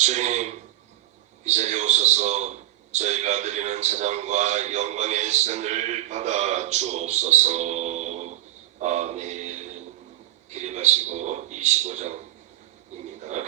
주님, 이 자리에 오셔서 저희가 드리는 찬양과 영광의 시간을 받아 주옵소서. 아멘. 기립하시고 25장입니다.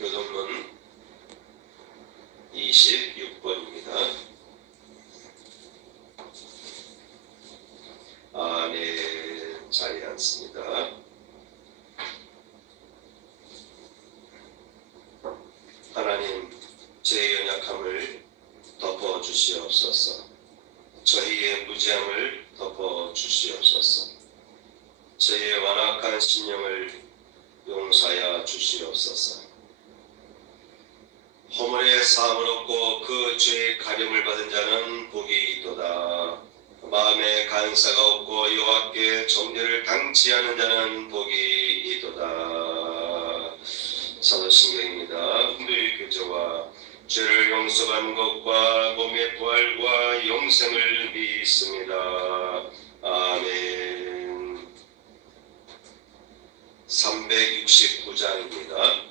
교동문 26번입니다. 아멘. 자리에 앉습니다. 하나님, 제 연약함을 덮어주시옵소서. 저희의 무지함을 덮어주시옵소서. 저희의 완악한 심령을 용서하여 주시옵소서. 허물의 사함을 얻고 그 죄의 가림을 받은 자는 복이 있도다. 마음에 간사가 없고 여호와께 정죄를 당치 않은 자는 복이 있도다. 사도신경입니다. 우리의 교제와 죄를 용서받는 것과 몸의 부활과 영생을 믿습니다. 아멘. 369장입니다.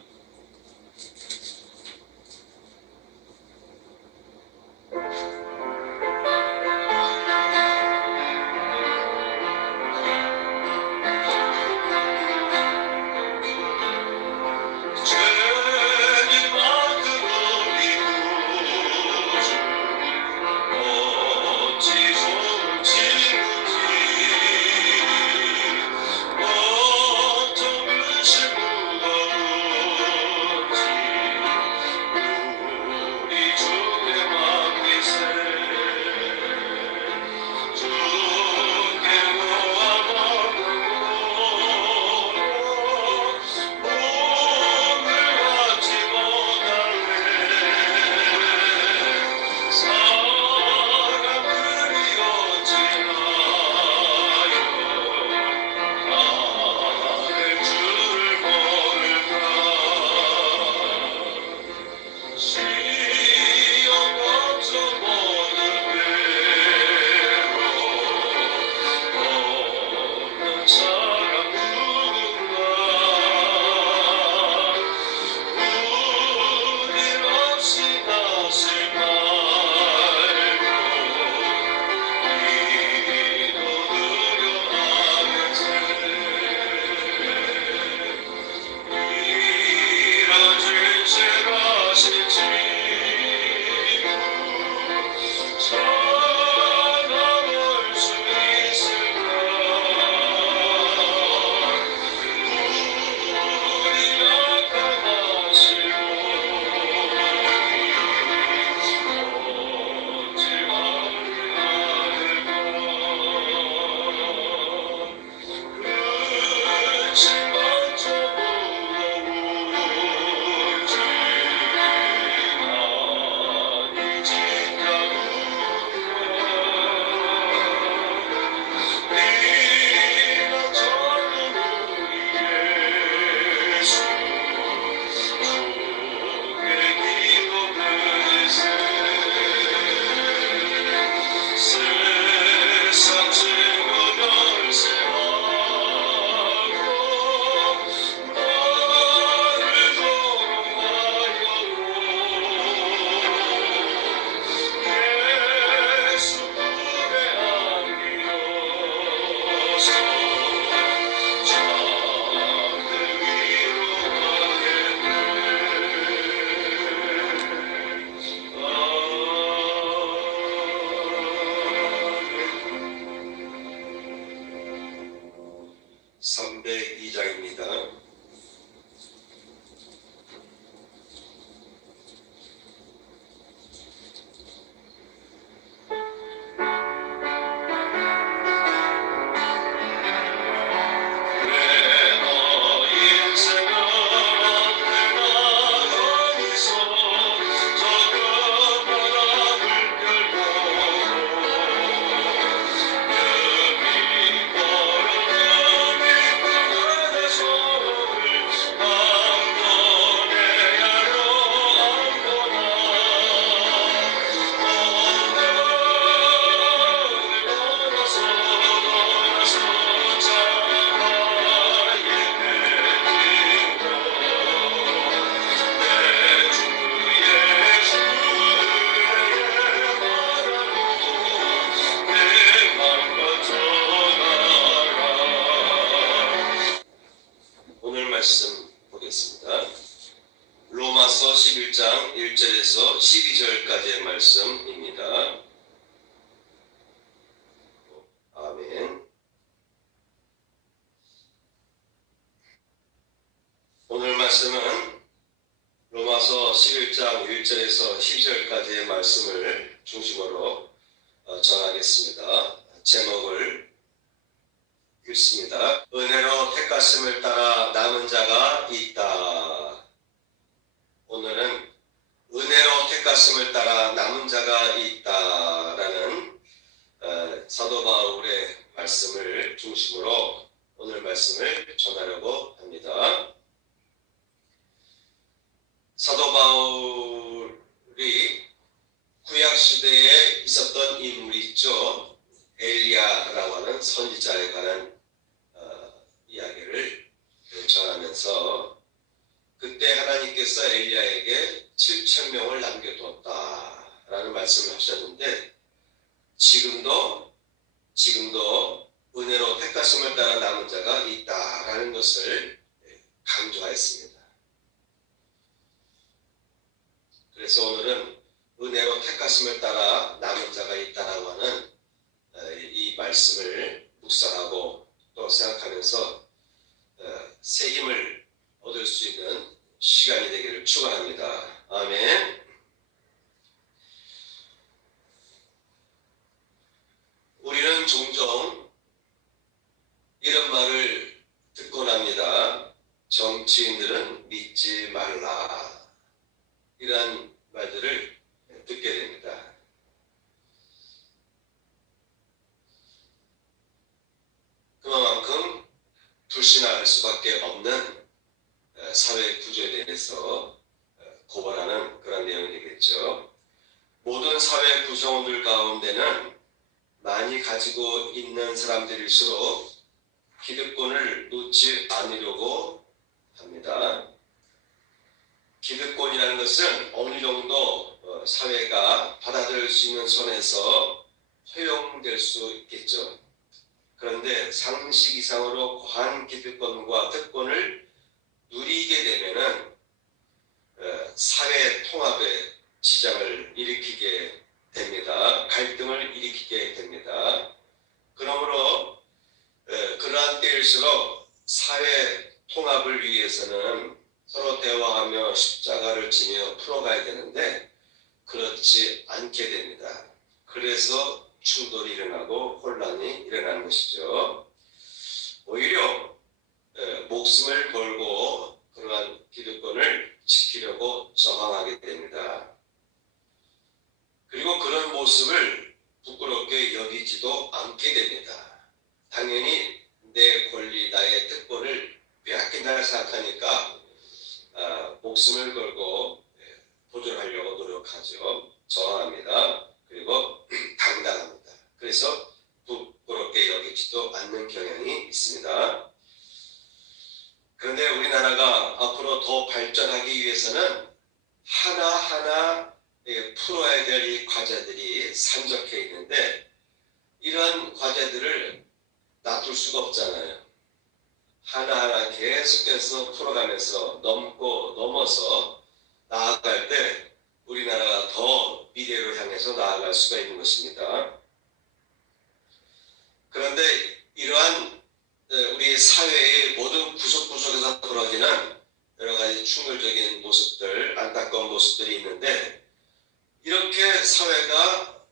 어쩌면 12절까지의 말씀입니다. 아멘. 오늘 말씀은 로마서 11장 1절에서 12절까지의 말씀을 중심으로 전하겠습니다. 제목을 읽습니다. 은혜로 택하심을 따라 남은 자가 있다. 오늘은 은혜로 택하심을 따라 남은 자가 있다라는 사도 바울의 말씀을 중심으로 오늘 말씀을 전하려고 합니다. 사도 바울이 구약시대에 있었던 인물이 있죠. 엘리야라고 하는 선지자에 관한 이야기를 전하면서 그때 하나님께서 엘리야에게 7,000명을 남겨두었다라는 말씀을 하셨는데 지금도 은혜로 택하심을 따라 남은 자가 있다라는 것을 강조하였습니다. 그래서 오늘은 은혜로 택하심을 따라 남은 자가 있다라고 하는 이 말씀을 묵상하고 또 생각하면서 새 힘을 얻을 수 있는 시간이 되기를 축원합니다. 아멘. 우리는 종종 이런 말을 듣곤 합니다. 정치인들은 믿지 말라. 이런 말들을 듣게 됩니다. 그만큼 불신할 수밖에 없는 사회 구조에 대해서 고발하는 그런 내용이 되겠죠. 모든 사회 구성원들 가운데는 많이 가지고 있는 사람들일수록 기득권을 놓지 않으려고 합니다. 기득권이라는 것은 어느 정도 사회가 받아들일 수 있는 선에서 허용될 수 있겠죠. 그런데 상식 이상으로 과한 기득권과 특권을 누리게 되면은 사회 통합에 지장을 일으키게 됩니다. 갈등을 일으키게 됩니다. 그러므로 그러한 때일수록 사회 통합을 위해서는 서로 대화하며 십자가를 지며 풀어가야 되는데 그렇지 않게 됩니다. 그래서 충돌이 일어나고 혼란이 일어나는 것이죠. 오히려 목숨을 걸고 그러한 기득권을 지키려고 저항하게 됩니다. 그리고 그런 모습을 부끄럽게 여기지도 않게 됩니다. 당연히 내 권리, 나의 특권을 빼앗긴다고 생각하니까 목숨을 걸고 보존하려고 노력하죠. 저항합니다. 그리고 당당합니다. 그래서 부끄럽게 여기지도 않는 경향이 있습니다. 그런데 우리나라가 앞으로 더 발전하기 위해서는 하나하나 풀어야 될 이 과제들이 산적해 있는데 이런 과제들을 놔둘 수가 없잖아요. 하나하나 계속해서 풀어가면서 넘어서 나아갈 때 우리나라가 더 미래로 향해서 나아갈 수가 있는 것입니다. 그런데 이러한 우리 사회의 모든 구석구석에서 벌어지는 여러 가지 충돌적인 모습들, 안타까운 모습들이 있는데 이렇게 사회가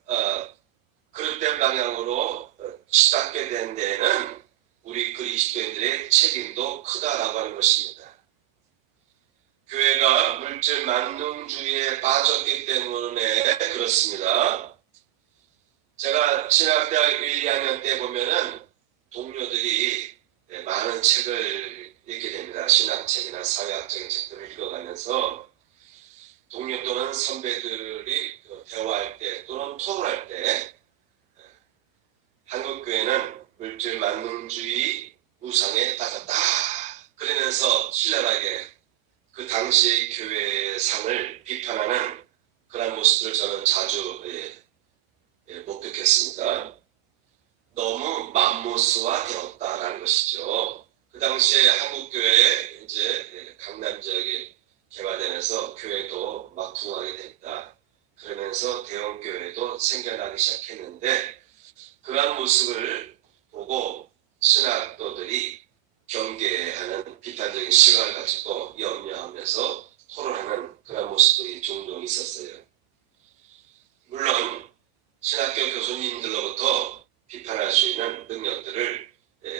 그릇된 방향으로 치닫게 된 데에는 우리 그리스도인들의 책임도 크다라고 하는 것입니다. 교회가 물질 만능주의에 빠졌기 때문에 그렇습니다. 제가 신학대학 1, 2학년 때 보면은 동료들이 많은 책을 읽게 됩니다. 신학책이나 사회학적인 책들을 읽어가면서 동료 또는 선배들이 대화할 때 또는 토론할 때 한국교회는 물질 만능주의 우상에 빠졌다. 그러면서 신랄하게 그 당시의 교회의 상을 비판하는 그런 모습들을 저는 자주 목격했습니다. 너무 맘모스화 되었다라는 것이죠. 그 당시에 한국교회 이제 강남 지역이 개발되면서 교회도 막 부흥하게 됐다. 그러면서 대형교회도 생겨나기 시작했는데 그러한 모습을 보고 신학도들이 경계하는 비판적인 시각을 가지고 염려하면서 토론하는 그런 모습들이 종종 있었어요. 물론 신학교 교수님들로부터 비판할 수 있는 능력들을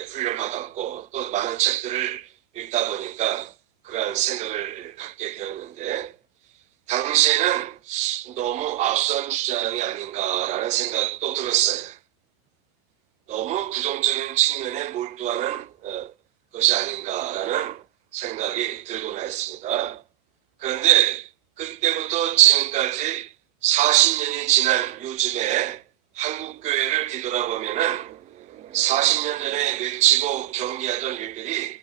훈련받았고 또 많은 책들을 읽다 보니까 그러한 생각을 갖게 되었는데 당시에는 너무 앞선 주장이 아닌가라는 생각도 들었어요. 너무 부정적인 측면에 몰두하는 것이 아닌가라는 생각이 들곤 했습니다. 그런데 그때부터 지금까지 40년이 지난 요즘에 한국교회를 뒤돌아보면은 40년 전에 외치고 경계하던 일들이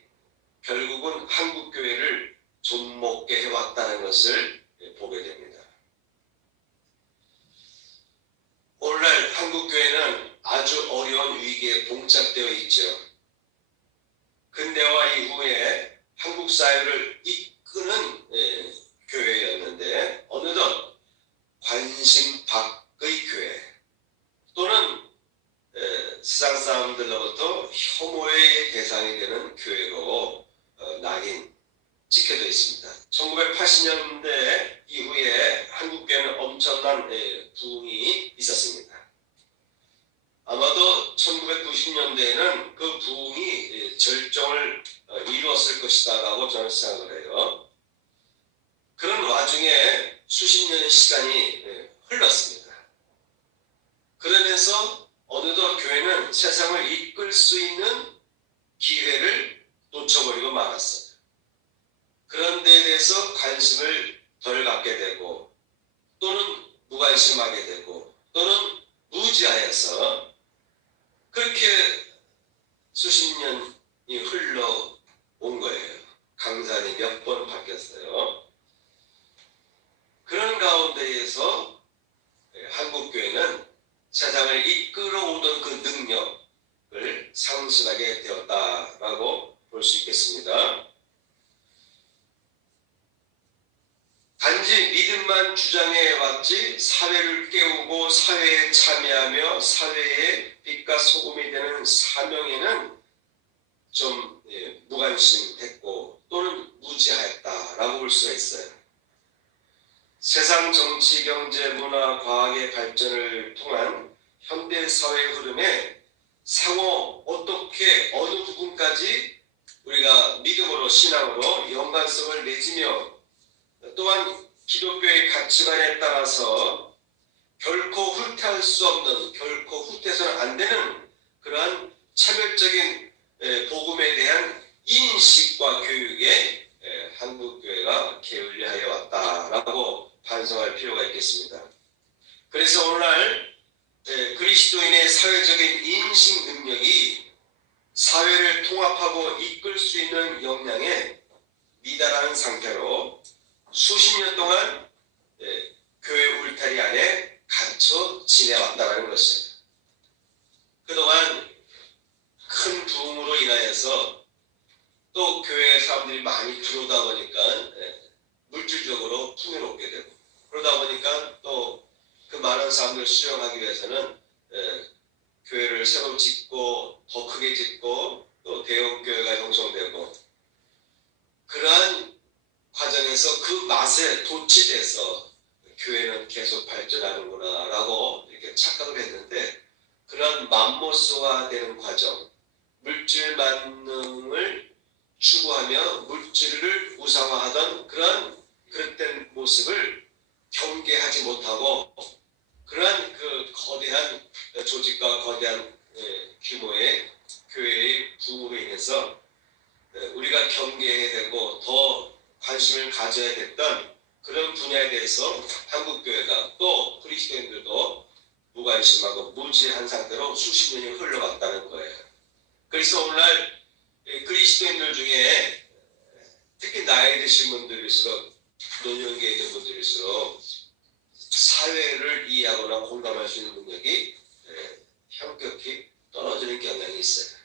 결국은 한국교회를 좀먹게 해왔다는 것을 보게 됩니다. 오늘날 한국교회는 아주 어려운 위기에 봉착되어 있죠. 근대화 이후에 한국 사회를 이끄는 교회였는데 어느덧 관심 밖의 교회 또는 세상 사람들로부터 혐오의 대상이 되는 교회로 낙인 찍혀져 있습니다. 1980년대 이후에 한국교회는 엄청난 부흥이 있었습니다. 아마도 1990년대에는 그 부흥이 절정을 이루었을 것이다 라고 저는 생각을 해요. 그런 와중에 수십 년의 시간이 흘렀습니다. 그러면서 어느덧 교회는 세상을 이끌 수 있는 기회를 놓쳐버리고 말았어요. 그런 데에 대해서 관심을 덜 갖게 되고 또는 무관심하게 되고 또는 무지하여서 그렇게 수십 년이 흘러온 거예요. 강산이 몇 번 바뀌었어요. 그런 가운데에서 한국교회는 세상을 이끌어오던 그 능력을 상실하게 되었다라고 볼 수 있겠습니다. 단지 믿음만 주장해왔지 사회를 깨우고 사회에 참여하며 사회의 빛과 소금이 되는 사명에는 좀 무관심했고 또는 무지하였다라고 볼 수가 있어요. 세상 정치, 경제, 문화, 과학의 발전을 통한 현대사회의 흐름에 상호 어떻게 어느 부분까지 우리가 믿음으로 신앙으로 연관성을 맺으며 또한 기독교의 가치관에 따라서 결코 후퇴할 수 없는 결코 후퇴해서는 안 되는 그러한 차별적인 복음에 대한 인식과 교육에 한국교회가 게을리하여 왔다라고 반성할 필요가 있겠습니다. 그래서 오늘날 그리스도인의 사회적인 인식 능력이 사회를 통합하고 이끌 수 있는 역량에 미달하는 상태로 수십 년 동안 교회 울타리 안에 갇혀 지내왔다는 것입니다. 그동안 큰 부흥으로 인하여서 또 교회에 사람들이 많이 들어오다 보니까 물질적으로 풍요롭게 되고 그러다 보니까 또 그 많은 사람들을 수용하기 위해서는 교회를 새로 짓고 더 크게 짓고 또 대형교회가 형성되고 그러한 과정에서 그 맛에 도취돼서 교회는 계속 발전하는구나 라고 이렇게 착각을 했는데 그런 맘모스화되는 과정 물질 만능을 추구하며 물질을 우상화하던 그런 모습을 경계하지 못하고 그러한 그 거대한 조직과 거대한 규모의 교회의 부흥으로 인해서 우리가 경계해야 되고 더 관심을 가져야 됐던 그런 분야에 대해서 한국교회가 또 그리스도인들도 무관심하고 무지한 상태로 수십 년이 흘러갔다는 거예요. 그래서 오늘날 그리스도인들 중에 특히 나이 드신 분들일수록 노년기에 있는 분들일수록 사회를 이해하거나 공감할 수 있는 능력이 현격히 떨어지는 경향이 있어요.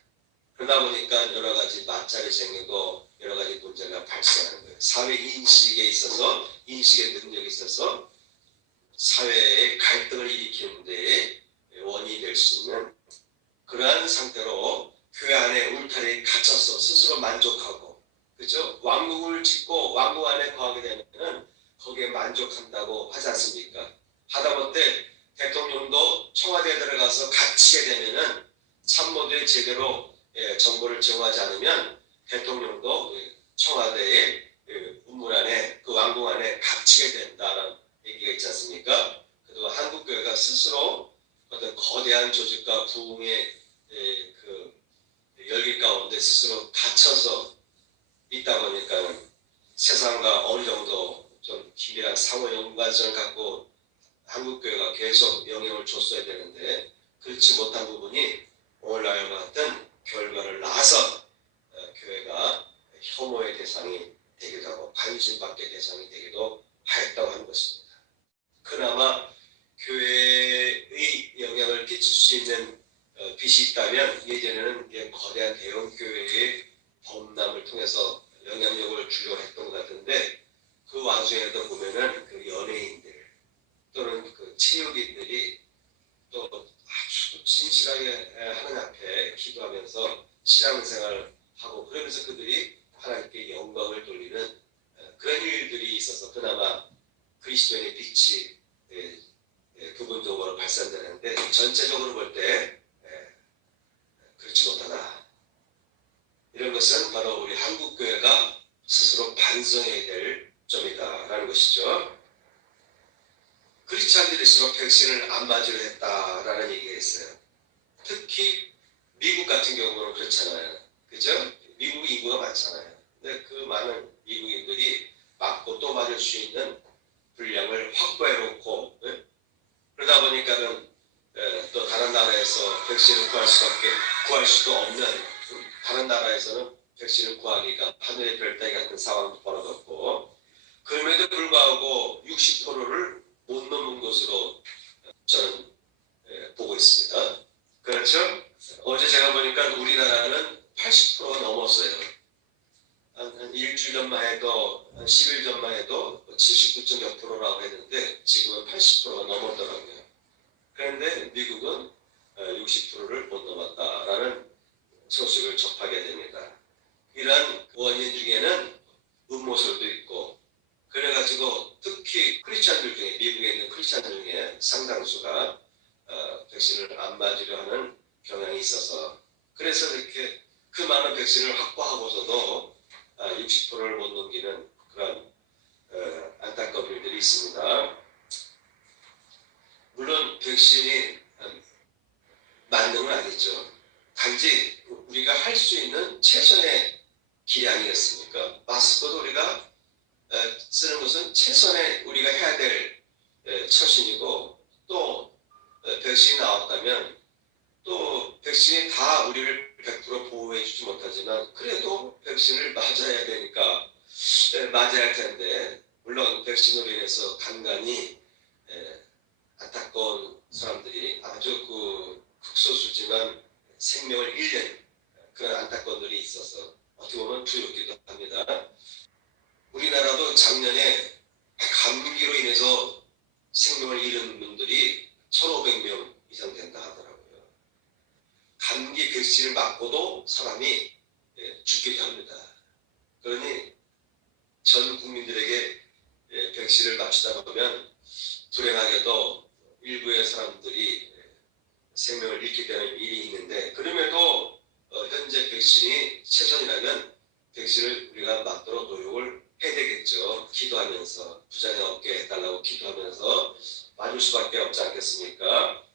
그러다 보니까 여러 가지 마찰이 생기고 여러 가지 문제가 발생하는 거예요. 사회 인식에 있어서 인식의 능력이 있어서 사회의 갈등을 일으키는 데 원인이 될 수 있는 그러한 상태로 교회 안에 울타리에 갇혀서 스스로 만족하고, 그죠? 왕국을 짓고 왕국 안에 거하게 되면은 거기에 만족한다고 하지 않습니까? 하다못해 대통령도 청와대에 들어가서 갇히게 되면은 참모들이 제대로 정보를 제공하지 않으면 대통령도 청와대의 우물 안에, 그 왕궁 안에 갇히게 된다는 얘기가 있지 않습니까? 그리고 한국교회가 스스로 어떤 거대한 조직과 부흥의 그 열기 가운데 스스로 갇혀서 있다 보니까 세상과 어느 정도 좀 긴밀한 상호 연관성을 갖고 한국교회가 계속 영향을 줬어야 되는데, 그렇지 못한 부분이 오늘날과 같은 결과를 낳아서 교회가 혐오의 대상이 되기도 하고 관심받게 대상이 되기도 하였다고 하는 것입니다. 그나마 교회의 영향을 끼칠 수 있는 빛이 있다면 예전에는 거대한 대형 교회의 범람을 통해서 영향력을 주려고 했던 것 같은데, 그 와중에도 보면은 그 연예인들 또는 그 체육인들이 또 아주 진실하게 하나님 앞에 기도하면서 신앙생활을 하고, 그러면서 그들이 하나님께 영광을 돌리는 그런 일들이 있어서 그나마 그리스도인의 빛이 부분적으로 발산되는데, 전체적으로 볼 때 그렇지 못하다. 이런 것은 바로 우리 한국교회가 스스로 반성해야 될 점이다라는 것이죠. 크리스찬들일수록 백신을 안 맞으려 했다라는 얘기가 있어요. 특히 미국 같은 경우는 그렇잖아요. 그죠? 미국 인구가 많잖아요. 근데 그 많은 미국인들이 맞고 또 맞을 수 있는 분량을 확보해 놓고, 그러다 보니까는 또 다른 나라에서 백신을 구할 수도 없는, 다른 나라에서는 백신을 구하기가 하늘의 별 따기 같은 상황도 벌어졌고, 그럼에도 불구하고 60%를 못 넘은 것으로 저는 보고 있습니다. 그렇죠? 어제 제가 보니까 우리나라는 80%가 넘었어요. 한 일주일 전만 해도, 한 10일 전만 해도 79.몇%라고 했는데 지금은 80%가 넘었더라고요. 그런데 미국은 60%를 못 넘었다라는 소식을 접하게 됩니다. 이러한 원인 중에는 음모설도 있고, 그래가지고 특히 크리스찬들 중에, 미국에 있는 크리스찬 중에 상당수가 백신을 안 맞으려 하는 경향이 있어서, 그래서 이렇게 그 많은 백신을 확보하고서도 60%를 못 넘기는 그런 안타까운 일들이 있습니다. 물론 백신이 맞는 건 아니죠. 단지 우리가 할 수 있는 최선의 길이 아니겠습니까? 마스크도 우리가 쓰는 것은 최선의 우리가 해야 될 처신이고, 또 백신이 나왔다면 또 백신이 다 우리를 100% 보호해 주지 못하지만 그래도 백신을 맞아야 되니까 맞아야 할 텐데, 물론 백신으로 인해서 간간히 안타까운 사람들이 아주 그 극소수지만 생명을 잃는 그런 안타까운 일이 있어서 어떻게 보면 두렵기도 합니다. 우리나라도 작년에 감기로 인해서 생명을 잃은 분들이 1,500명 이상 된다 하더라고요. 감기 백신을 맞고도 사람이 죽기도 합니다. 그러니 전 국민들에게 백신을 맞추다 보면 불행하게도 일부의 사람들이 생명을 잃게 되는 일이 있는데, 그럼에도 현재 백신이 최선이라면 백신을 우리가 맞도록 노력을 해야 되겠죠. 기도하면서, 부작용 없게 해달라고 기도하면서 맞을 수밖에 없지 않겠습니까?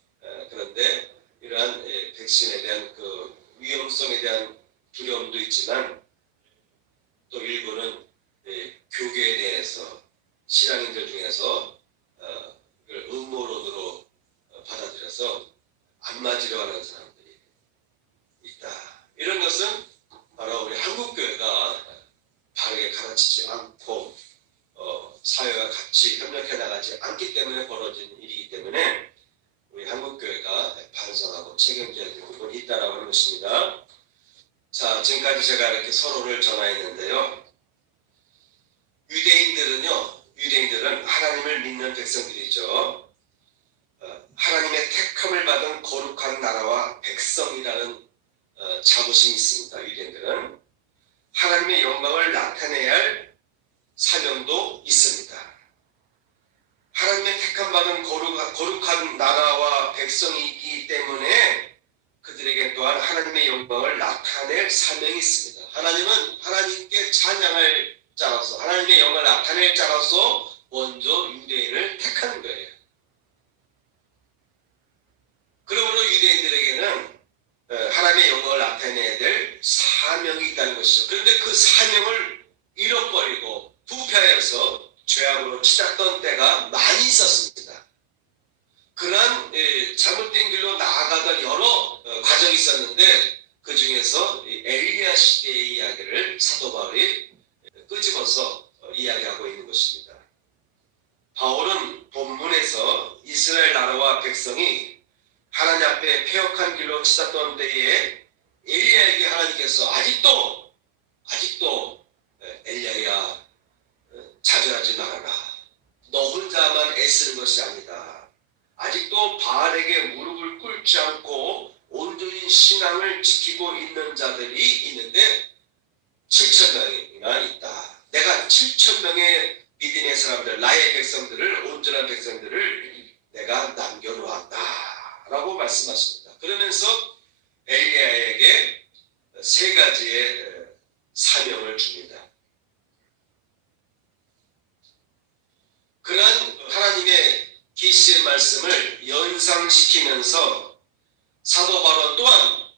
그런데 이러한 백신에 대한 그 위험성에 대한 두려움도 있지만, 또 일부는 교계에 대해서 신앙인들 중에서 이걸 음모론으로 받아들여서 안 맞으려 하는 사람들이 있다. 이런 것은 바로 우리 한국교회가 바르게 가르치지 않고 사회와 같이 협력해 나가지 않기 때문에 벌어진 일이기 때문에 우리 한국교회가 반성하고 책임져야 될 부분이 있다라고 하는 것입니다. 자, 지금까지 제가 이렇게 서론을 전하였는데요. 유대인들은요, 유대인들은 하나님을 믿는 백성들이죠. 하나님의 택함을 받은 거룩한 나라와 백성이라는 자부심이 있습니다. 유대인들은 하나님의 영광을 나타내야 할 사명도 있습니다. 하나님의 택함 받은 거룩한 나라와 백성이기 때문에 그들에게 또한 하나님의 영광을 나타낼 사명이 있습니다. 하나님은 하나님께 찬양할 자로서, 하나님의 영광을 나타낼 자로서 먼저 유대인을 택하는 거예요. 그러므로 유대인들에게는 하나님의 영광을 나타내야 될 사명이 있다는 것이죠. 그런데 그 사명을 잃어버리고 부패하여서 죄악으로 치닫던 때가 많이 있었습니다. 그러한 잘못된 길로 나아가던 여러 과정이 있었는데 그 중에서 엘리야 시대의 이야기를 사도 바울이 끄집어서 이야기하고 있는 것입니다. 바울은 본문에서 이스라엘 나라와 백성이 하나님 앞에 패역한 길로 치닫던 때에 엘리야에게 하나님께서 아직도 엘리야야 자제하지 말아라. 너 혼자만 애쓰는 것이 아니다. 아직도 바알에게 무릎을 꿇지 않고 온전히 신앙을 지키고 있는 자들이 있는데 7,000명이나 있다. 내가 7,000명의 믿음의 사람들, 나의 백성들을, 온전한 백성들을 내가 남겨놓았다 라고 말씀하십니다. 그러면서 엘리야에게 세 가지의 사명을 줍니다. 그러한 하나님의 계시의 말씀을 연상시키면서 사도 바울 또한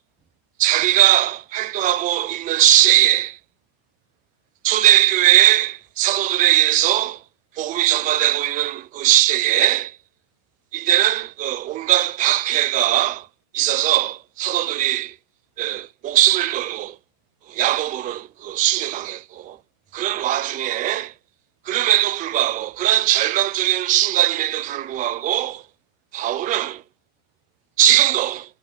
자기가 활동하고 있는 시대에 초대교회의 사도들에 의해서 복음이 전파되고 있는 그 시대에 이때는 온갖 박해가 있어서 사도들이 목숨을 걸고 야고보는 순교당했고, 그런 와중에 그럼에도 불구하고, 그런 절망적인 순간임에도 불구하고 바울은 지금도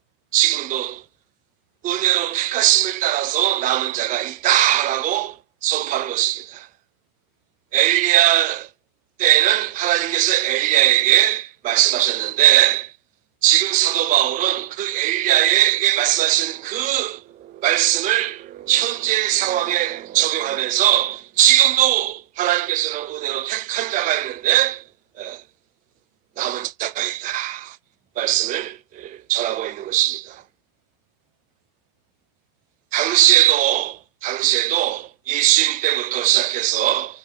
은혜로 택하심을 따라서 남은 자가 있다라고 선포하는 것입니다. 엘리야 때는 하나님께서 엘리야에게 말씀하셨는데 지금 사도 바울은 그 엘리야에게 말씀하신 그 말씀을 현재 상황에 적용하면서 지금도 하나님께서는 은혜로 택한 자가 있는데 남은 자가 있다 말씀을 전하고 있는 것입니다. 당시에도 예수님 때부터 시작해서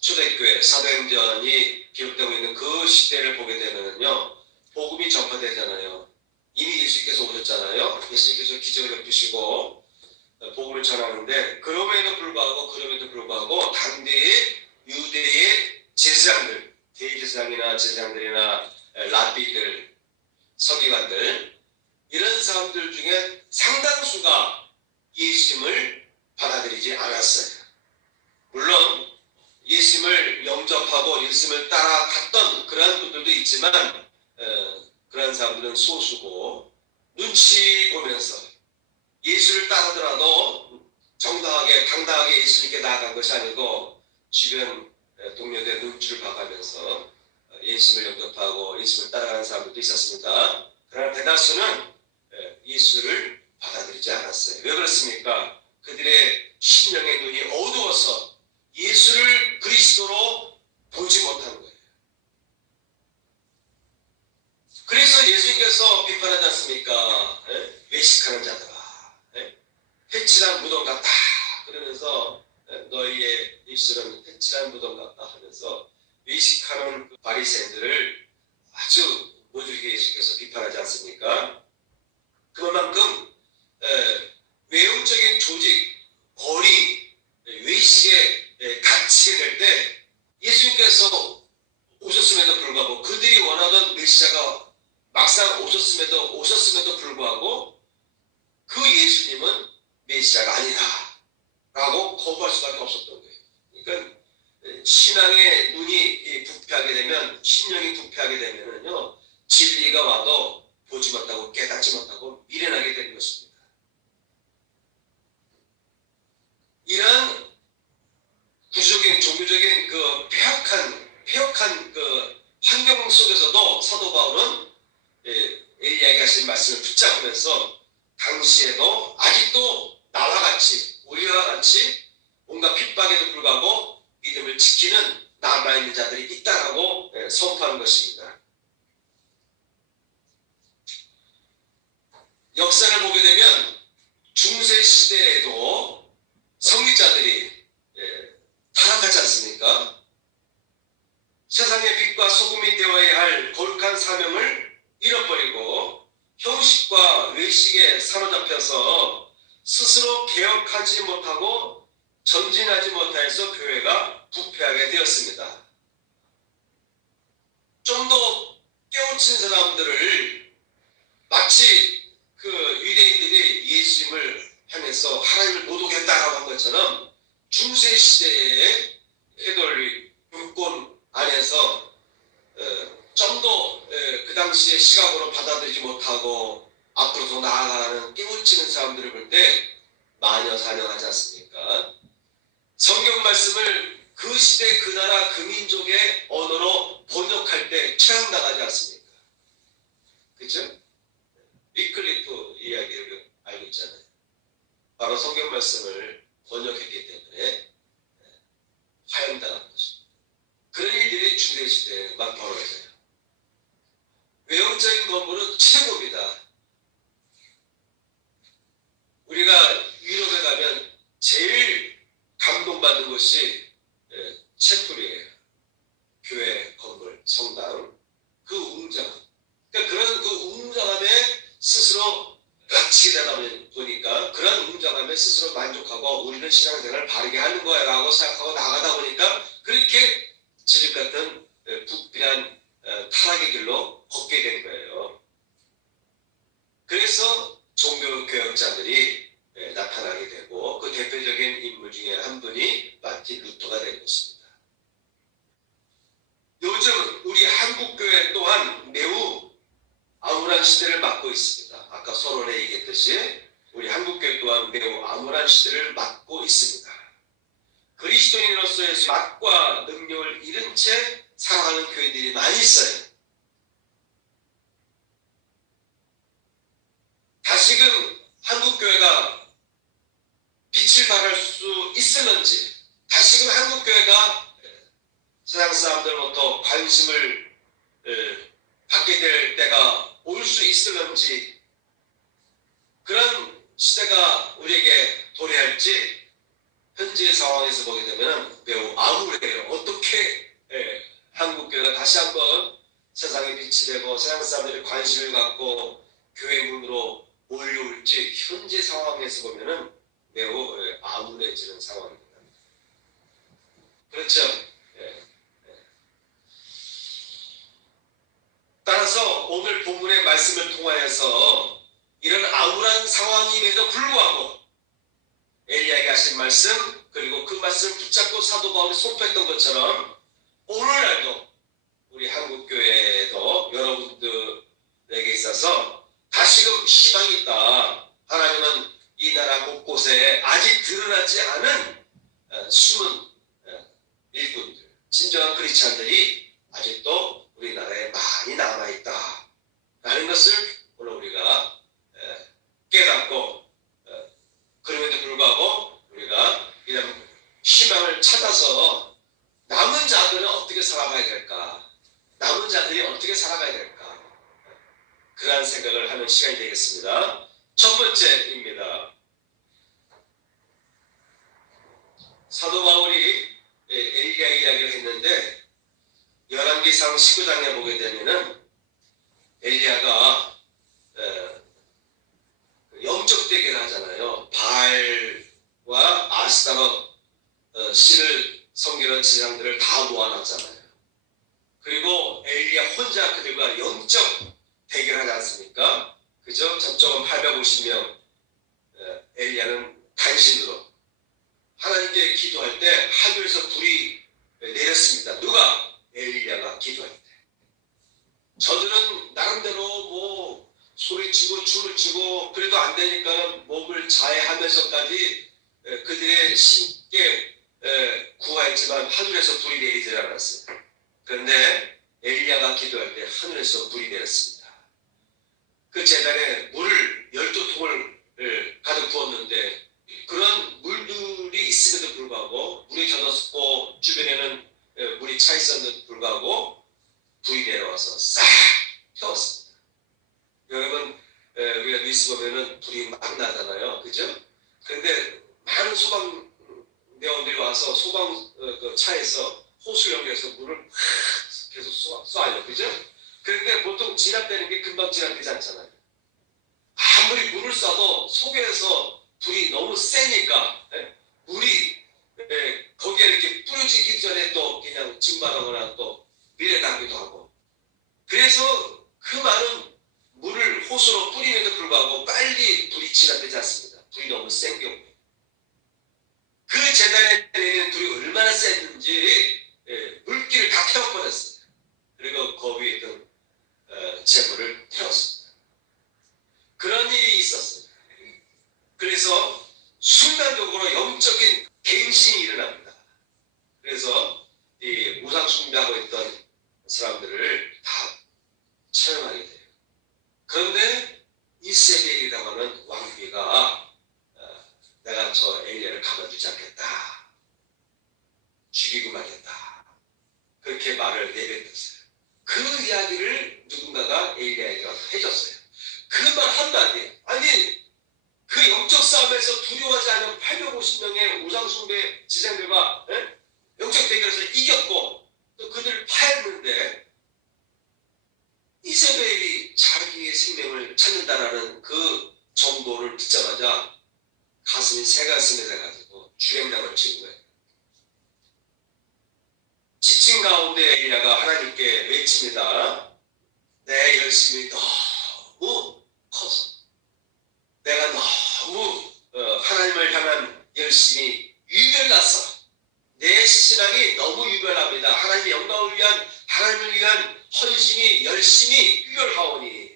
초대교회 사도행전이 기록되고 있는 그 시대를 보게 되면요, 복음이 전파되잖아요. 이미 예수님께서 오셨잖아요. 예수님께서 기적을 베푸시고 복음을 전하는데 그럼에도 불구하고 당대의 유대의 제사장들, 대제사장이나 제사장들이나 랍비들, 서기관들, 이런 사람들 중에 상당수가 예수님을 받아들이지 않았어요. 물론 예수님을 영접하고 예수님을 따라갔던 그러한 분들도 있지만 그러한 사람들은 소수고, 눈치 보면서 예수를 따르더라도 정당하게 당당하게 예수님께 나아간 것이 아니고 주변 동료들의 눈치를 봐가면서 예수님을 영접하고 예수님을 따라가는 사람들도 있었습니다. 그러나 대다수는 예수를 받아들이지 않았어요. 왜 그렇습니까? 그들의 심령의 눈이 어두워서 예수를 그리스도로 보지 못하는 거예요. 그래서 예수님께서 비판하지 않습니까? 외식하는 자들아, 회칠한 무덤 같다 그러면서 너희의 입술은 회칠한 무덤 같다 하면서 외식하는 그 바리새인들을 아주 모질게 예수님께서 비판하지 않습니까? 그만큼 외형적인 조직, 거리, 외식에 갇히게 될 때 예수님께서 오셨음에도 불구하고, 그들이 원하던 메시아가 막상 오셨음에도 불구하고 그 예수님은 메시아가 아니다 라고 거부할 수밖에 없었던 거예요. 그러니까 신앙의 눈이 부패하게 되면, 신령이 부패하게 되면은요, 진리가 와도 보지 못하고 깨닫지 못하고 미련하게 되는 것입니다. 이런 구조적인 종교적인 그 폐역한 그 환경 속에서도 사도 바울은 엘리야에게 하신 말씀을 붙잡으면서 당시에도 아직도 나와 같이 우리와 같이 온갖 핍박에도 불구하고 믿음을 지키는 남아있는 자들이 있다라고 선포하는 것입니다. 역사를 보게 되면 중세 시대에도 성직자들이 타락하지 않습니까? 세상의 빛과 소금이 되어야 할 거룩한 사명을 잃어버리고 형식과 외식에 사로잡혀서 스스로 개혁하지 못하고 전진하지 못해서 교회가 부패하게 되었습니다. 좀 더 깨우친 사람들을 마치 그 유대인들이 예수님을 향해서 하나님을 모독했다라고 한 것처럼 중세 시대의 해돌리 율권 안에서 좀 더 그 당시의 시각으로 받아들이지 못하고 앞으로 더 나아가는 깨우치는 사람들을 볼 때 마녀사냥하지 않습니까? 성경 말씀을 그 시대 그 나라 그 민족의 언어로 번역할 때 최악당하지 않습니까? 그렇죠? 위클리프 이야기를 알고 있잖아요. 바로 성경 말씀을 번역했기 때문에 화형당한 것입니다. 그런 일들이 중세 시대에 막 벌어져요. 외형적인 건물은 최고입니다. 우리가 유럽에 가면 제일 감동받는 것이 채플이에요. 교회 건물, 성당, 그 웅장함. 그러니까 그런 그 웅장함에 스스로 갇히게 되다 보니까 그런 웅장함에 스스로 만족하고 우리는 신앙생활을 바르게 하는 거야 라고 생각하고 나가다 보니까 그렇게 지륵 같은 부패한 타락의 길로 걷게 된 거예요. 그래서 종교개혁자들이 나타나게 되고 그 대표적인 인물 중에 한 분이 마틴 루터가 된 것입니다. 요즘 우리 한국교회 또한 매우 암울한 시대를 맞고 있습니다. 아까 서론에 얘기했듯이 우리 한국교회 또한 매우 암울한 시대를 맞고 있습니다. 그리스도인으로서의 맛과 능력을 잃은 채 살아가는 교회들이 많이 있어요. 다시금 한국교회가 빛을 발할 수 있을는지, 다시금 한국교회가 세상 사람들로부터 관심을 받게 될 때가 올 수 있을는지, 그런 시대가 우리에게 도래할지 현재 상황에서 보게 되면 매우 암울해요. 어떻게 한국교회가 다시 한번 세상에 빛이 되고 세상 사람들이 관심을 갖고 교회 문으로 몰려올지 현재 상황에서 보면은 매우 암울해지는 상황입니다. 그렇죠? 따라서 오늘 본문의 말씀을 통하여서 이런 암울한 상황임에도 불구하고 엘리야에게 하신 말씀, 그리고 그 말씀을 붙잡고 사도 바울이 선포했던 것처럼 오늘날도 우리 한국교회에도 여러분들에게 있어서 다시금 희망이 있다. 하나님은 이 나라 곳곳에 아직 드러나지 않은 숨은 일꾼들, 진정한 크리스찬들이 아직도 우리나라에 많이 남아있다 라는 것을 오늘 우리가 깨닫고, 그럼에도 불구하고 우리가 이런 희망을 찾아서 남은 자들은 어떻게 살아가야 될까, 남은 자들이 어떻게 살아가야 될까, 그러한 생각을 하는 시간이 되겠습니다. 첫 번째입니다. 사도 바울이 엘리야 이야기를 했는데 열왕기상 19장에 보게 되면은 엘리야가 영적 대결을 하잖아요. 바알과 아스타롯 신을 섬기는 제사장들을 다 모아놨잖아요. 그리고 엘리야 혼자 그들과 영적 대결하지 않습니까? 그죠? 접종은 850명, 엘리야는 단신으로 하나님께 기도할 때 하늘에서 불이 내렸습니다. 누가? 엘리야가 기도할 때. 저들은 나름대로 뭐 소리치고 춤을 추고 그래도 안 되니까 몸을 자해하면서까지 그들의 신께 구하였지만 하늘에서 불이 내리지 않았어요. 그런데 엘리야가 기도할 때 하늘에서 불이 내렸습니다. 그 제단에 물을 12통을 가득 부었는데 그런 물들이 있음에도 불구하고 물이 젖었고 주변에는 물이 차 있었는데도 불구하고 불이 내려와서 싹 태웠습니다. 여러분 우리가 뉴스 보면은 불이 막 나잖아요, 그죠? 그런데 많은 소방대원들이 와서 소방 그 차에서 호수 연결해서 물을 계속 쏴요, 그죠? 그런데 보통 진압되는 게 금방 진압되지 않잖아요. 아무리 물을 쏴도 속에서 불이 너무 세니까 물이 거기에 이렇게 뿌려지기 전에 또 그냥 증발하거나 또 밀려나기도 하고, 그래서 그 많은 물을 호수로 뿌림에도 불구하고 빨리 불이 진압되지 않습니다. 불이 너무 센 경우에. 그 재단에 내리는 불이 얼마나 셌는지 물기를 다 태워버렸어요. 그리고 그 위에 있던 재물을 태웠습니다. 그런 일이 있었어요. 그래서 순간적으로 영적인 갱신이 일어납니다. 그래서 이 우상 숭배하고 있던 사람들을 다 처형하게 돼요. 그런데 이세벨이라고 하는 왕비가 내가 저 엘리야를 가만두지 않겠다, 죽이고 말겠다, 그렇게 말을 내뱉었어요. 그 이야기를 누군가가 엘리야에게 해줬어요. 그 말 한마디, 아니 그 영적 싸움에서 두려워하지 않은 850명의 우상숭배 지상들과 영적 대결에서 이겼고 또 그들을 파했는데 이세벨이 자기의 생명을 찾는다라는 그 정보를 듣자마자 가슴이 새가슴이 돼가지고 주행장을 친 거예요. 지친 가운데 엘리야가 하나님께 외칩니다. 내 열심이 너무 커서, 내가 너무 하나님을 향한 열심이 유별났어. 내 신앙이 너무 유별합니다. 하나님의 영광을 위한, 하나님을 위한 헌신이, 열심이 유별하오니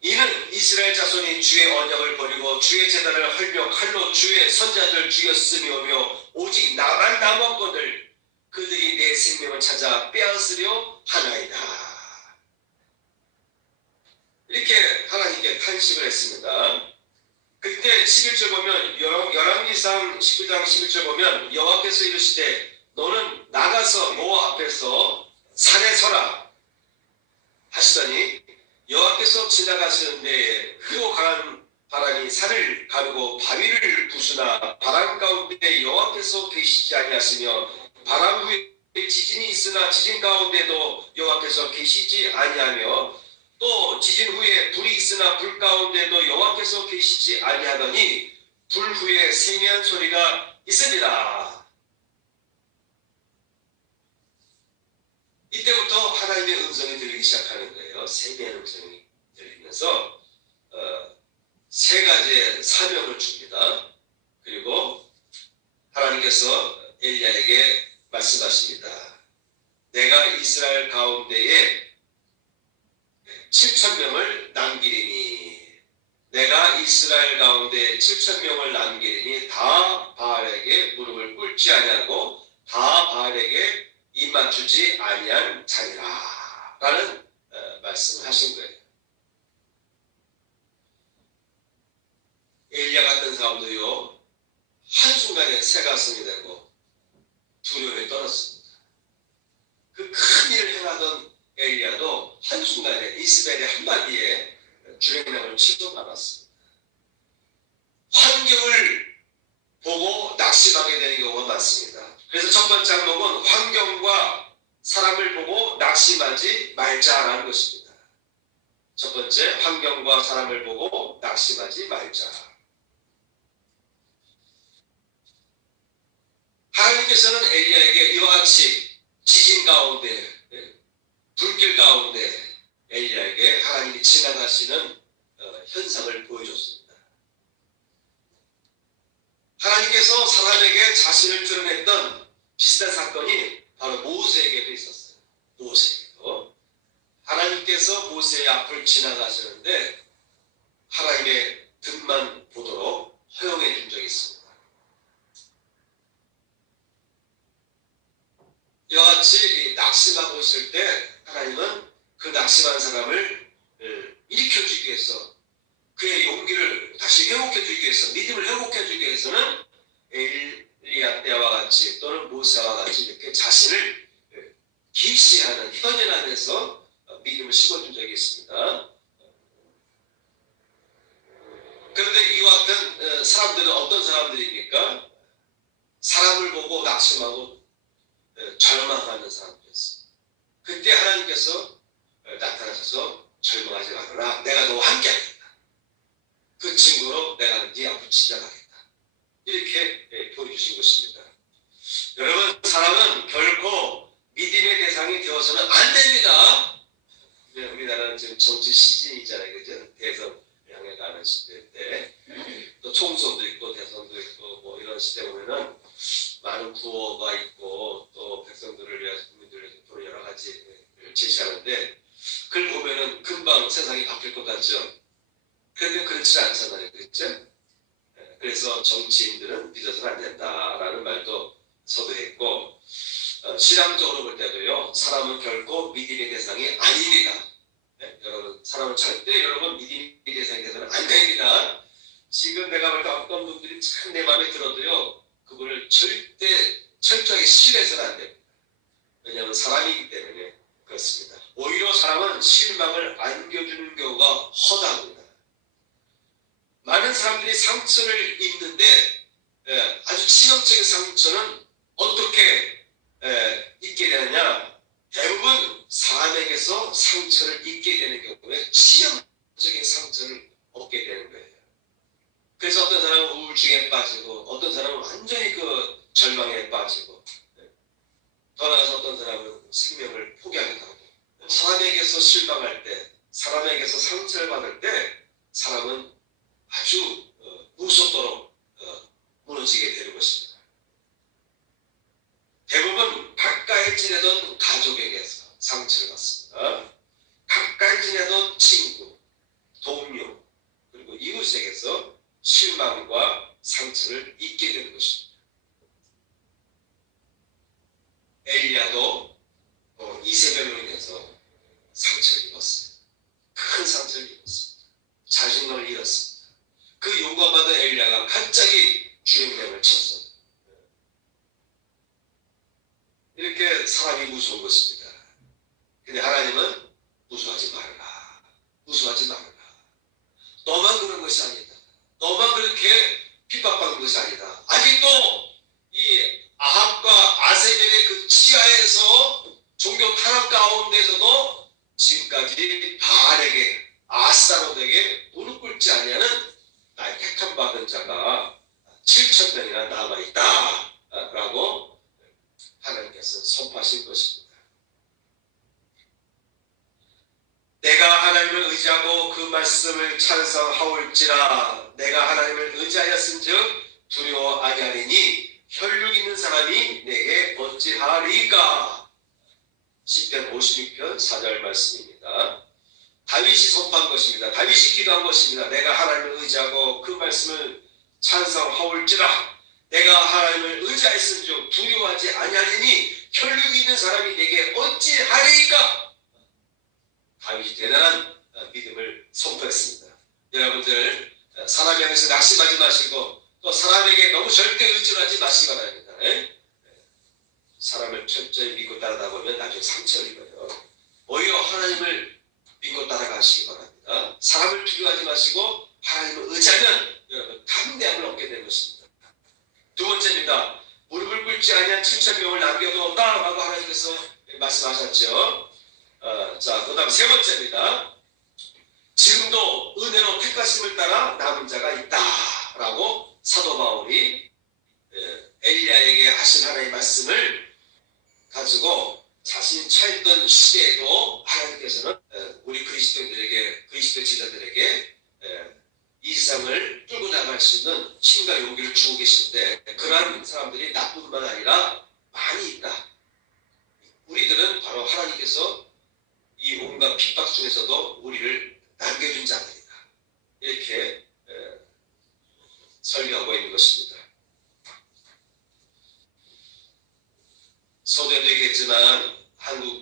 이는 이스라엘 자손이 주의 언약을 버리고 주의 제단을 헐며 칼로 주의 선자들 죽였으며며 오직 나만 남았거늘 그들이 내 생명을 찾아 빼앗으려 하나이다. 이렇게 하나님께 탄식을 했습니다. 그때 11절 보면, 열왕기상 19장 11절 보면 여호와께서 이르시되 너는 나가서 여호와 앞에서 산에 서라 하시더니 여호와께서 지나가시는데 크고 강한 바람이 산을 가르고 바위를 부수나 바람 가운데 여호와께서 계시지 아니하시며 바람 후에 지진이 있으나 지진 가운데도 여호와께서 계시지 아니하며 또 지진 후에 불이 있으나 불 가운데도 여호와께서 계시지 아니하더니 불 후에 세미한 소리가 있으리라. 이때부터 하나님의 음성이 들리기 시작하는 거예요. 세미한 음성이 들리면서 세 가지의 사명을 줍니다. 그리고 하나님께서 엘리야에게 말씀하십니다. 내가 이스라엘 가운데에 7,000명을 남기리니, 내가 이스라엘 가운데 7,000명을 남기리니 다 바알에게 무릎을 꿇지 아니하고 다 바알에게 입 맞추지 아니한 자니라 라는 말씀을 하신 거예요. 엘리야 같은 사람도요, 한순간에 새가슴이 되고 두려움에 떨었습니다. 그 큰 일을 행하던 엘리야도 한순간에 이스벨의 한마디에 주행량을 치고 말았습니다. 환경을 보고 낙심하게 되는 경우가 많습니다. 그래서 첫 번째 항목은 환경과 사람을 보고 낙심하지 말자라는 것입니다. 첫 번째, 환경과 사람을 보고 낙심하지 말자. 하나님께서는 엘리야에게 이와 같이 지진 가운데, 불길 가운데 엘리야에게 하나님이 지나가시는 현상을 보여줬습니다. 하나님께서 사람에게 자신을 드러냈던 비슷한 사건이 바로 모세에게도 있었어요. 모세에게도 하나님께서 모세의 앞을 지나가시는데 하나님의 등만 보도록 낙심하고 있을 때 하나님은 그 낙심한 사람을 일으켜주기 위해서 그의 용기를 다시 회복해주기 위해서 믿음을 회복해주기 위해서는 엘리야 때와 같이 또는 모세와 같이 이렇게 자신을 계시하는 현현 안에서 믿음을 심어준 적이 있습니다. 그런데 이와 같은 사람들은 어떤 사람들입니까? 사람을 보고 낙심하고 절망하는 사람들이었어요. 그때 하나님께서 나타나셔서 절망하지 말아라. 내가 너와 함께 하겠다. 그 친구로 내가 네 앞을 지나가겠다. 이렇게 보여주신 것입니다. 여러분, 사람은 결코 믿음의 대상이 되어서는 안 됩니다. 우리나라는 지금 정치 시즌이잖아요. 그죠? 대선 향해 가는 시대인데 또 총선도 있고 대선도 있고 뭐 이런 시대 보면은 많은 구호가 있고 또 백성들을 위해서 국민들을 위해서 또 여러 가지를 제시하는데 그걸 보면은 금방 세상이 바뀔 것 같죠. 그런데 그렇지 않잖아요. 그렇죠? 그래서 정치인들은 믿어서는 안 된다라는 말도 서두했고 신앙적으로 볼 때도요. 사람은 결코 믿음의 대상이 아닙니다. 여러분, 사람은 절대 여러분 믿음의 대상이 돼서는 안 됩니다. 지금 내가 볼 때 어떤 분들이 참 내 마음에 들어도요. 그거를 절대 철저하게 신뢰해서는 안 됩니다. 왜냐하면 사람이기 때문에 그렇습니다. 오히려 사람은 실망을 안겨주는 경우가 허다합니다. 많은 사람들이 상처를 입는데 아주 치명적인 상처는 어떻게 입게 되느냐? 대부분 사람에게서 상처를 입게 되는 경우에 치명적인 상처를 얻게 되는 거예요. 그래서 어떤 사람은 우울증에 빠지고 어떤 사람은 완전히 그 절망에 빠지고 더 나아가서 어떤 사람은 생명을 포기하기도 하고 사람에게서 실망할 때 사람에게서 상처를 받을 때 사람은 아주 무섭도록 무너지게 되는 것입니다. 대부분 가까이 지내던 가족에게서 상처를 받습니다. 가까이 지내던 친구, 동료, 그리고 이웃에게서 실망과 상처를 입게 되는 것입니다. 엘리야도 이세벨로 인해서 상처를 입었어요. 큰 상처를 입었습니다. 자신감을 잃었습니다. 그 용감하던 엘리야가 갑자기 주님을 쳤어요. 이렇게 사람이 무서운 것입니다. 근데 하나님은 무서워하지 말라. 무서워하지 말라. 너만 그런 것이 아니다. 너만 그렇게 핍박받는 것이 아니다. 아직도 이 아합과 아세벨의 그 치하에서 종교 탄압 가운데서도 지금까지 바알에게 아스타롯에게 무릎 꿇지 아니하는 나의 택함 받은 자가 7,000명이나 남아있다 라고 하나님께서 선포하신 것입니다. 내가 하나님을 의지하고 그 말씀을 찬성하올지라 내가 하나님을 의지하였은즉 두려워 아니하리니 혈육 있는 사람이 내게 어찌하리까. 시편 56편 4절 말씀입니다. 다윗이 선포한 것입니다. 다윗이 기도한 것입니다. 내가 하나님을 의지하고 그 말씀을 찬성하올지라 내가 하나님을 의지하였은즉 두려워하지 아니하리니 혈육 있는 사람이 내게 어찌하리까. 다윗이 대단한 믿음을 선포했습니다. 여러분들 사람 향해서 낙심하지 마시고 또 사람에게 너무 절대 의존하지 마시기 바랍니다. 사람을 철저히 믿고 따르다 보면 나중에 상처를 입어요. 오히려 하나님을 믿고 따라가시기 바랍니다. 사람을 두려워하지 마시고 하나님을 의지하면 여러분 담대함을 얻게 될 것입니다. 두 번째입니다. 무릎을 꿇지 아니한 7,000명을 남겨두었다라고 하나님께서 말씀하셨죠. 자, 그 다음 세 번째입니다. 지금도 은혜로 택하심을 따라 남은 자가 있다라고 사도 바울이 엘리야에게 하신 하나님의 말씀을 가지고 자신이 처했던 시대에도 하나님께서는 우리 그리스도인들에게 그리스도 제자들에게 이 세상을 끌고 나갈 수 있는 힘과 용기를 주고 계신데 그러한 사람들이 나뿐만 아니라 많이 있다. 우리들은 바로 하나님께서 이 온갖 핍박 중에서도 우리를 남겨준 자들이다. 이렇게 설교하고 있는 것입니다. 서두에도 얘기했지만 한국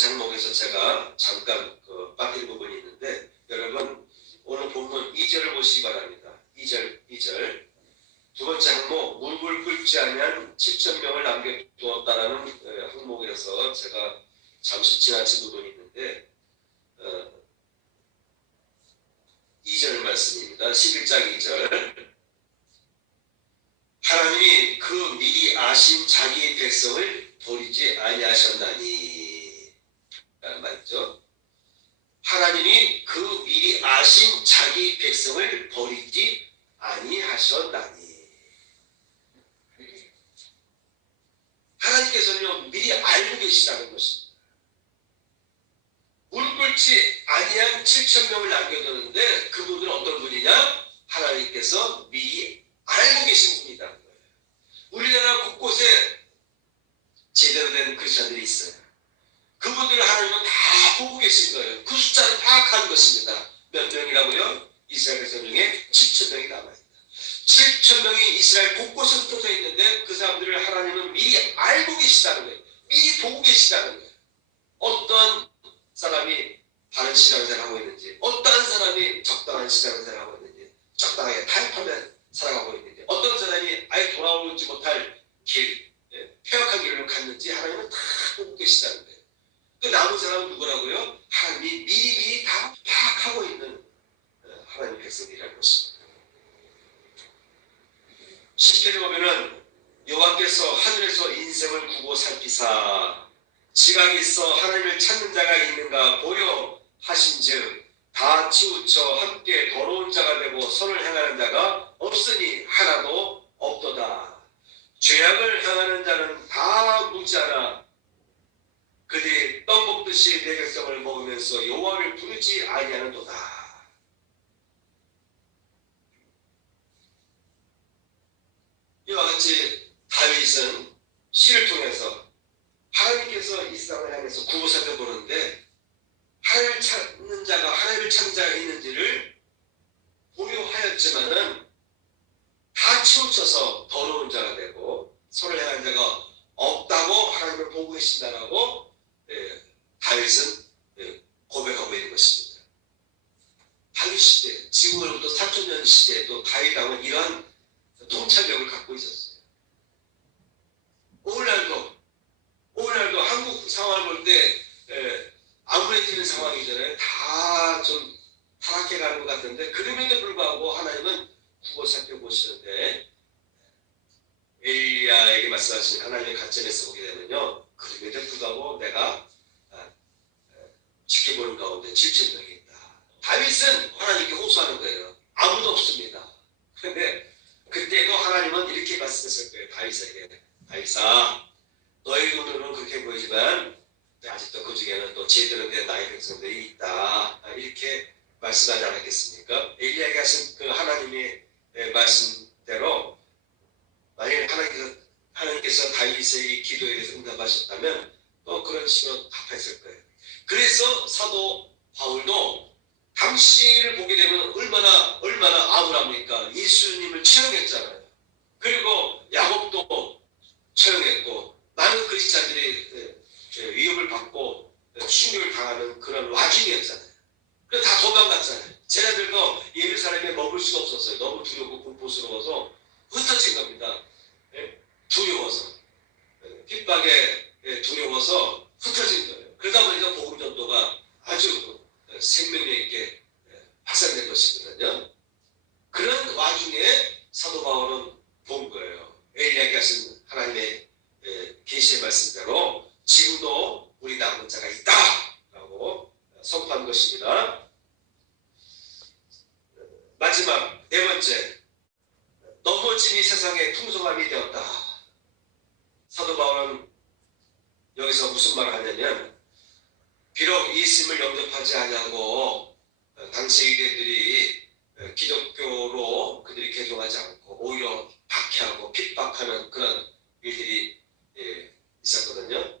번째 항목에서 제가 잠깐 빠뜨린 부분이 있는데, 여러분 오늘 본문 2절을 보시기 바랍니다. 2절. 두 번째 항목, 무릎을 꿇지 아니한 7,000명을 남겨두었다라는 항목이라서 제가 잠시 지나친 부분이 있는데, 2절 말씀입니다. 11장 2절. 하나님이 그 미리 아신 자기 백성을 버리지 아니하셨나니 라는 말이죠. 하나님이 그 미리 아신 자기 백성을 버리지 아니하셨나니. 하나님께서는요, 미리 알고 계시다는 것입니다. 무릎 꿇지 아니한 7,000명을 남겨두는데 그분들은 어떤 분이냐? 하나님께서 미리 알고 계신 분이라는 거예요. 우리나라 곳곳에 제대로 된 크리스천들이 있어요. 그분들을 하나님은 다 보고 계신 거예요. 그 숫자를 파악한 것입니다. 몇 명이라고요? 이스라엘 백성 중에 7,000명이 남아있다. 7,000명이 이스라엘 곳곳에 흩어져 있는데 그 사람들을 하나님은 미리 알고 계시다는 거예요. 미리 보고 계시다는 거예요. 어떤 사람이 바른 신앙생활을 하고 있는지, 어떤 사람이 적당한 신앙생활을 하고 있는지, 적당하게 타협하며 살아가고 있는지, 어떤 사람이 아예 돌아오지 못할 길, 폐역한 길을 갔는지 하나님은 다 보고 계시다는 거예요. 그 남은 사람은 누구라고요? 하나님이 미리 다 파악하고 있는 하나님 백성이라는 것입니다. 시편에 보면은 여호와께서 하늘에서 인생을 구고 살피사 지각이 있어 하나님을 찾는 자가 있는가 보려 하신즉 다 치우쳐 함께 더러운 자가 되고 선을 행하는 자가 없으니 하나도 없도다. 죄악을 행하는 자는 다 무지하나 그들이 떡 먹듯이 내 백성을 먹으면서 여호와를 부르지 아니하는도다. 이와 같이 다윗은 시를 통해서 하나님께서 이 세상을 향해서 구호 살펴보는데 하나님을 찾는 자가, 하나님을 찾는 자가 있는지를 보려 하였지만은 다 치우쳐서 더러운 자가 되고 선을 행하는 자가 없다고 하나님을 보고 계신다라고 다윗은 고백하고 있는 것입니다. 다윗 시대, 지금으로부터 3,000년 시대에도 다윗 왕은 이러한 통찰력을 갖고 있었어요. 오늘날도 한국 상황을 볼 때 아무래지는 상황이잖아요. 다 좀 타락해가는 것 같은데 그럼에도 불구하고 하나님은 구고 살펴보시는데 엘리야에게 말씀하신 하나님의 관점에서 보게 되면요, 그럼에도 불구하고 내가 지켜보는 가운데 7,000명이 있다. 다윗은 하나님께 호소하는 거예요. 아무도 없습니다. 그런데 그때도 하나님은 이렇게 말씀했을 거예요. 다윗에게, 다윗아, 너의 눈으로는 그렇게 보이지만 아직도 그 중에는 또 제대로 된 나의 백성들이 있다. 이렇게 말씀하지 않았겠습니까? 엘리야에게 하신 그 하나님의 말씀대로 만약에 하나님께서 다윗의 기도에 대해서 응답하셨다면 또 그런 식으로 답했을 거예요. 그래서 사도 바울도 당시를 보게 되면 얼마나 암울합니까? 예수님을 처형했잖아요. 그리고 야곱도 처형했고 많은 그리스도인들이 위협을 받고 충격을 당하는 그런 와중이었잖아요. 그래서 다 도망갔잖아요. 쟤네들도 예루살렘에 머물 수가 없었어요. 너무 두렵고 공포스러워서 흩어진 겁니다. 두려워서, 핍박에 두려워서 흩어진 거예요. 그러다 보니까 복음 전도가 아주 생명력 있게 확산된 것이거든요. 그런 와중에 사도 바울은 본 거예요. 엘리야에게 하신 하나님의 계시의 말씀대로 지금도 우리 남은 자가 있다라고 선포한 것입니다. 마지막 네 번째, 넘어짐이 세상의 풍성함이 되었다. 사도 바울은 여기서 무슨 말을 하냐면, 비록 예수님을 영접하지 아니하고 당시 유대인들이 기독교로 그들이 개종하지 않고 오히려 박해하고 핍박하는 그런 일들이 있었거든요.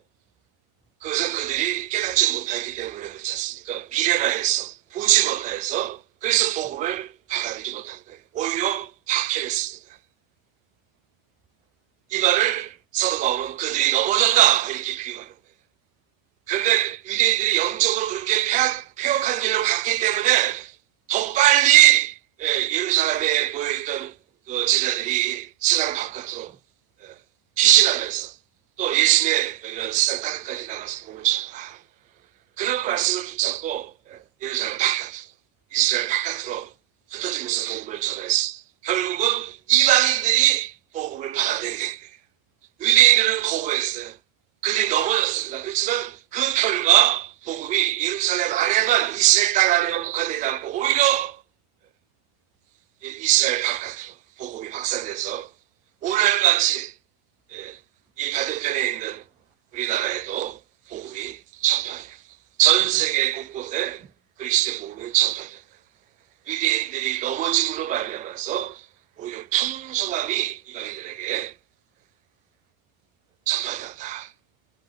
그것은 그들이 깨닫지 못하기 때문에 그렇지 않습니까? 미련하여서, 보지 못하여서, 그래서 복음을 받아들이지 못한 거예요. 오히려 박해를 했습니다. 이 말을 사도 바울은 그들이 넘어졌다 이렇게 비유하는 거예요. 그런데 그런 말씀을 붙잡고 예루살렘 바깥으로, 이스라엘 바깥으로 흩어지면서 복음을 전하였습니다. 결국은 이방인들이 복음을 받아들이게 된 거예요. 유대인들은 거부했어요. 그들이 넘어졌습니다. 그렇지만 그 결과 복음이 예루살렘 안에만, 이스라엘 땅 안에만 국한되지 않고 오히려 이스라엘 바깥으로 복음이 확산돼서 오늘같이 이 반대편에 있는 우리나라에도 복음이 전파돼요. 전 세계 곳곳에 그리스도의 복음이 전파돼요. 유대인들이 넘어짐으로 말미암아서 오히려 풍성함이 이방인들에게 전파되었다.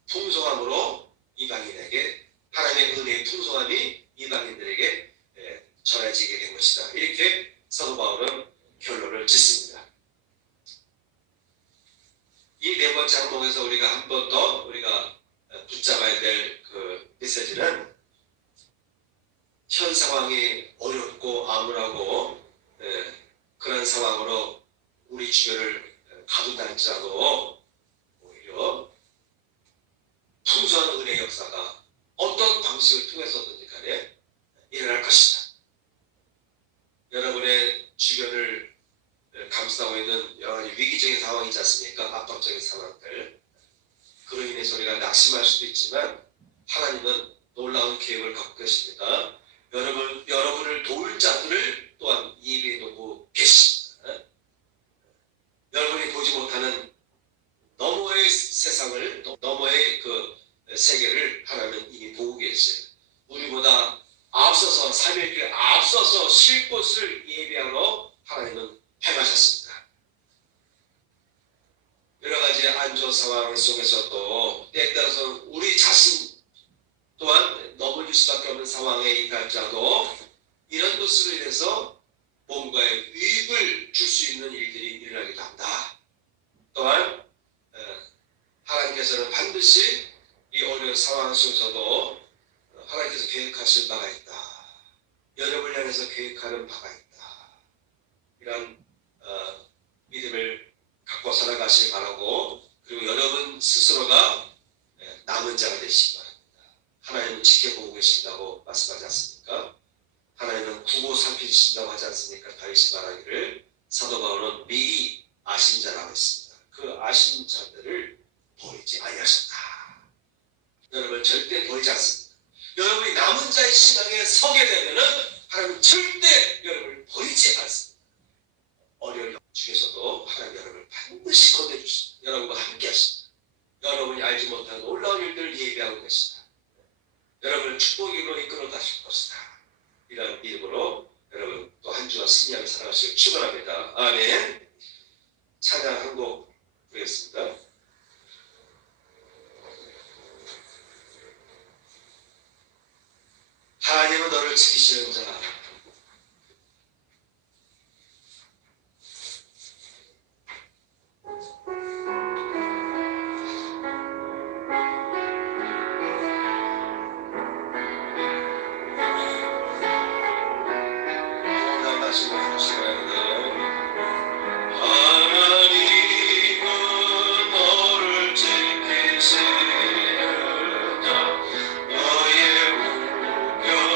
풍성함으로 이방인에게, 하나님의 은혜의 풍성함이 이방인들에게 전해지게 된 것이다. 이렇게 사도 바울은 결론을 짓습니다. 이 네 번째 항목에서 우리가 한 번 더 우리가 붙잡아야 될 그 메시지는, 현 상황이 어렵고 암울하고 그런 상황으로 우리 주변을 가둔다 할지라도 오히려 풍성한 은혜의 역사가 어떤 방식을 통해서든지 간에 일어날 것이다. 여러분의 주변을 감싸고 있는 여러 가지 위기적인 상황이 있지 않습니까? 압박적인 상황들. 그로 인해서 우리가 낙심할 수도 있지만 하나님은 놀라운 계획을 갖고 계십니다. 여러분을 도울 자들을 또한 예비해 두고 계십니다. 여러분이 보지 못하는 너머의 세상을, 너머의 그 세계를 하나님은 이미 보고 계세요. 우리보다 앞서서, 삶의 길에 앞서서 쉴 곳을 예비하러 하나님은 행하셨습니다. 여러 가지 안 좋은 상황 속에서도 때에 따라서 우리 자신 또한 넘어질 수밖에 없는 상황에 있다할지라도 이런 것으로 인해서 뭔가의 유익을 줄 수 있는 일들이 일어나기도 한다. 또한 하나님께서는 반드시 이 어려운 상황 속에서도 하나님께서 계획하실 바가 있다. 여러분을 향해서 계획하는 바가 있다. 이런 믿음을 갖고 살아가시기 바라고, 그리고 여러분 스스로가 남은 자가 되시기 바랍니다. 하나님은 지켜보고 계신다고 말씀하지 않습니까? 하나님은 구고 살피신다고 하지 않습니까? 다윗이 말하기를 사도 바울은 미리 아신 자라고 했습니다. 그 아신 자들을 버리지 아니하셨다. 여러분 절대 버리지 않습니다. 여러분이 남은 자의 신앙에 서게 되면은 하나님은 절대 여러분을 버리지 않습니다. 어려운 중에서도 하나님 여러분을 반드시 건네주십니다. 여러분과 함께 하십니다. 여러분이 알지 못하는 놀라운 일들을 예비하고 계시다. 여러분을 축복으로 이끌어 가실 것이다. 이런 믿음으로 여러분 또 한 주와 승리하며 살아가시길 축원합니다. 아멘. 찬양 한 곡 부르겠습니다. 하나님은 너를 지키시는 자. 너의 우겨에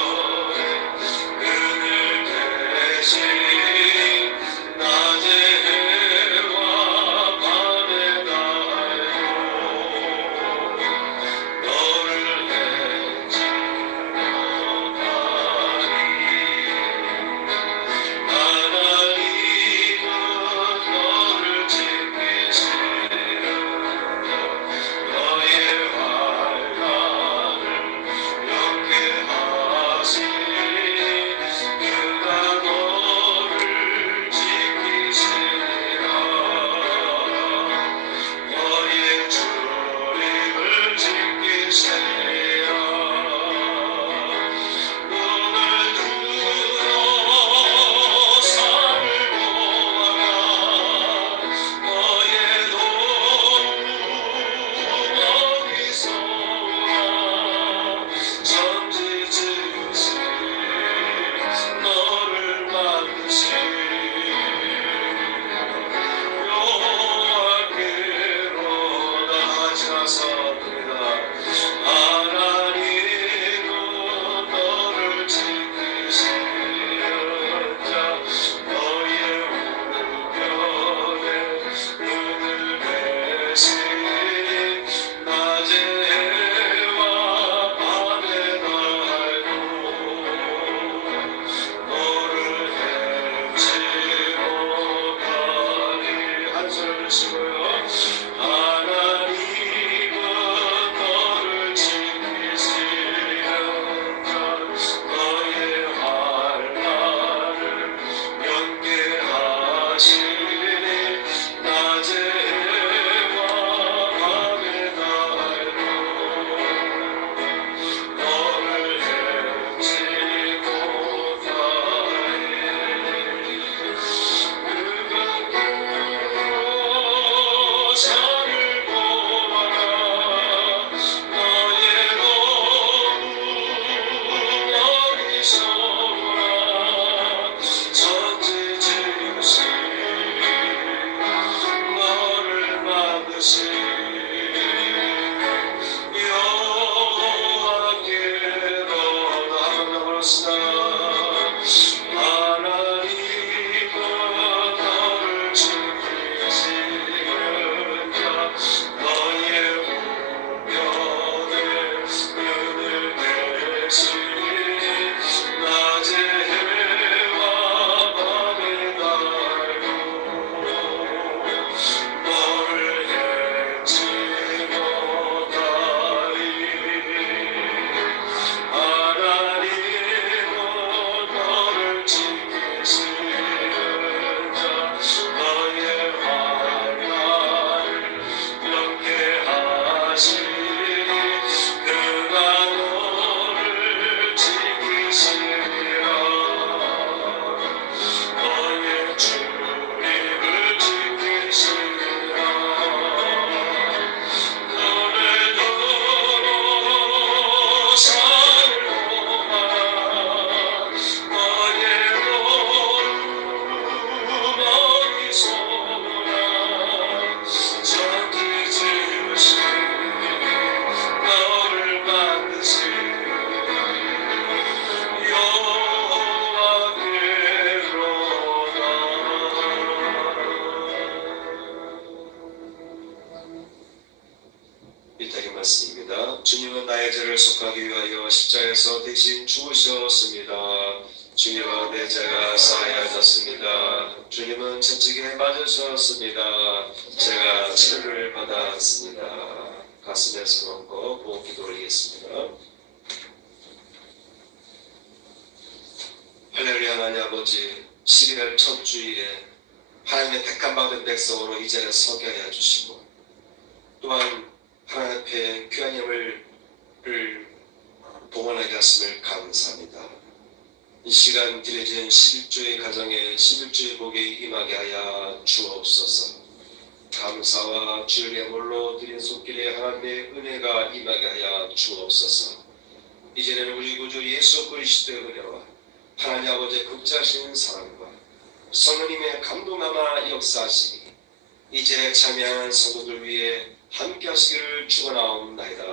주님은 나의 죄를 속하기 위하여 십자가에서 대신 죽으셨습니다. 주님은 내 죄가 사하여졌습니다. 주님은 채찍에 맞으셨습니다. 제가 치료를 받았습니다. 가슴에 손 얹고 부어 기도 올리겠습니다. 할렐루야. 하나님 아버지, 12월 첫 주일에 하나님의 택함 받은 백성으로 이 자리에 서게 하여 주시고, 또한 하나님 앞에 귀한 힘을 동원하게 하심을 감사합니다. 이 시간 드려진 11조의 가정에 11조의 복에 임하게 하여 주옵소서. 감사와 주의 예물로 드린 손길에 하나님의 은혜가 임하게 하여 주옵소서. 이제는 우리 구주 예수 그리스도의 은혜와 하나님 아버지의 극자하신 사랑과 성령님의 감동하마 역사하시니 이제 참여한 성도들 위해 함께 하시기를 축원하옵나이다.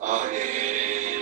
아멘.